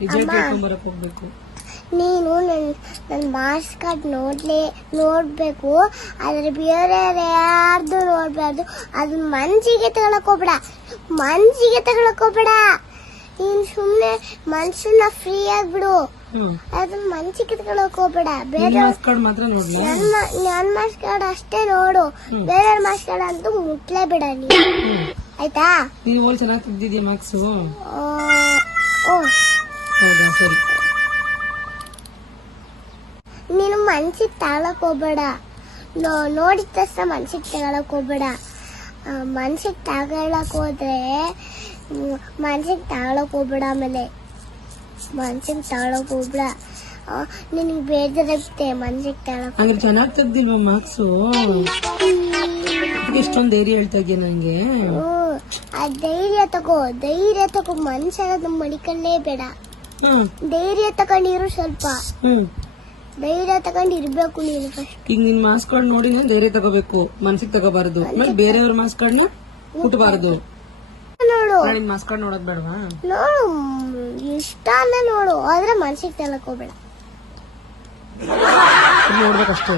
Result ಹೇಳ್ಕೊಂಬರಕ್ ಹೋಗ್ಬೇಕು. ನೀನು ನನ್ ಮಾರ್ಕ್ಸ್ ಕಾರ್ಡ್ ನೋಡ್ಬೇಕು, ಆದ್ರೆ ಬೇರೆ ಯಾರ್ದು ನೋಡ್ಬಾರ್ದು. ಅದು ಮನ್ಸಿಗೆ ತಗೊಳಕ್ ಹೋಗ್ಬೇಡ. ನೀನ್ ಸುಮ್ನೆ ಮನ್ಸನ್ನ ಫ್ರೀ ಆಗ್ಬಿಡು. ಅದು ಮನ್ಸಿಗೆ ತಗೊಳಕ್ ಹೋಗ್ಬೇಡ. ಬೇರೆ ಮಾರ್ಕ್ಸ್ ಕಾರ್ಡ್ ಮಾತ್ರ ನೋಡ್ಲಾ? ನನ್ ಮಾರ್ಕ್ಸ್ ಕಾರ್ಡ್ ಅಷ್ಟೇ ನೋಡು, ಬೇರೆ ಮಾರ್ಕ್ಸ್ ಕಾರ್ಡ್ ಅಂತೂ ಮುಟ್ಲೇ ಬಿಡ ನೀನು, ಆಯ್ತಾ? ನೀನು ಓಲ್ ಚೆನ್ನಾಗಿ ತೆಗ್ದಿದ್ಯಾ ಮಾರ್ಕ್ಸ್? ಹೌದಾ, ಸರಿ. ನೀನು ಮನ್ಸಿಗೆ ತಗೊಳಕ್ ಹೋಗ್ಬೇಡ. ನೋಡಿದ ತಕ್ಷಣ ಮನ್ಸಿಗೆ ತಗೊಳಕ್ ಹೋಗ್ಬೇಡ. ಮನ್ಸಿಗೆ ತಗೊಳಕ್ ಹೋದ್ರೆ ಮನ್ಸಿಗೆ ತಗೊಳಕ್ ಹೋಗ್ಬೇಡ. ಆಮೇಲೆ ಮನ್ಸಿಗೆ ತಗೊಳಕ್ ಹೋಗ್ಬೇಡ, ನಿನಗೆ ಬೇಜಾರಾಗುತ್ತೆ. ಮನ್ಸಿಗೆ ತಗೊಳಕ್ ಹಂಗಾರೆ ಚೆನ್ನಾಗಿ ತೆಗ್ದಿಲ್ವಾ ಮಾರ್ಕ್ಸು? ಎಷ್ಟೊಂದು ಧೈರ್ಯ ಹೇಳ್ತಾ ಇದೆಯಾ ನಂಗೆ? ಆ ಧೈರ್ಯ ತಗೋ. ಮನ್ಸನ್ನ ಮಡಿಕೊಳ್ಳೇಬೇಡ. ಧೈರ್ಯ ತಗೊಂಡಿರು ಸ್ವಲ್ಪ. ಧೈರ್ಯ ತಗೊಂಡಿರ್ಬೇಕು ನೀನು ಫಸ್ಟ್. ಈಗ ನಿನ್ ಮಾರ್ಕ್ಸ್ ಕಾರ್ಡ್ ನೋಡಿ ನಾನು ಧೈರ್ಯ ತಗೋಬೇಕು, ಮನ್ಸಿಗೆ ತಗೋಬಾರದು. ಆಮೇಲೆ ಬೇರೆಯವ್ರ ಮಾರ್ಕ್ಸ್ ಕಾರ್ಡ್ನ ಮುಟ್ಬಾರದು. ನೋಡು, ನಿನ್ ಮಾರ್ಕ್ಸ್ ಕಾರ್ಡ್ ನೋಡೋದ್ ಬೇಡವಾ? ನೋಡು, ಇಷ್ಟ ಅಲ್ಲ ನೋಡು, ಆದ್ರೆ ಮನ್ಸಿಗೆ ತಗೊಳಕ್ ಹೋಗ್ಬೇಡ. ನೋಡ್ಬೇಕಷ್ಟೇ.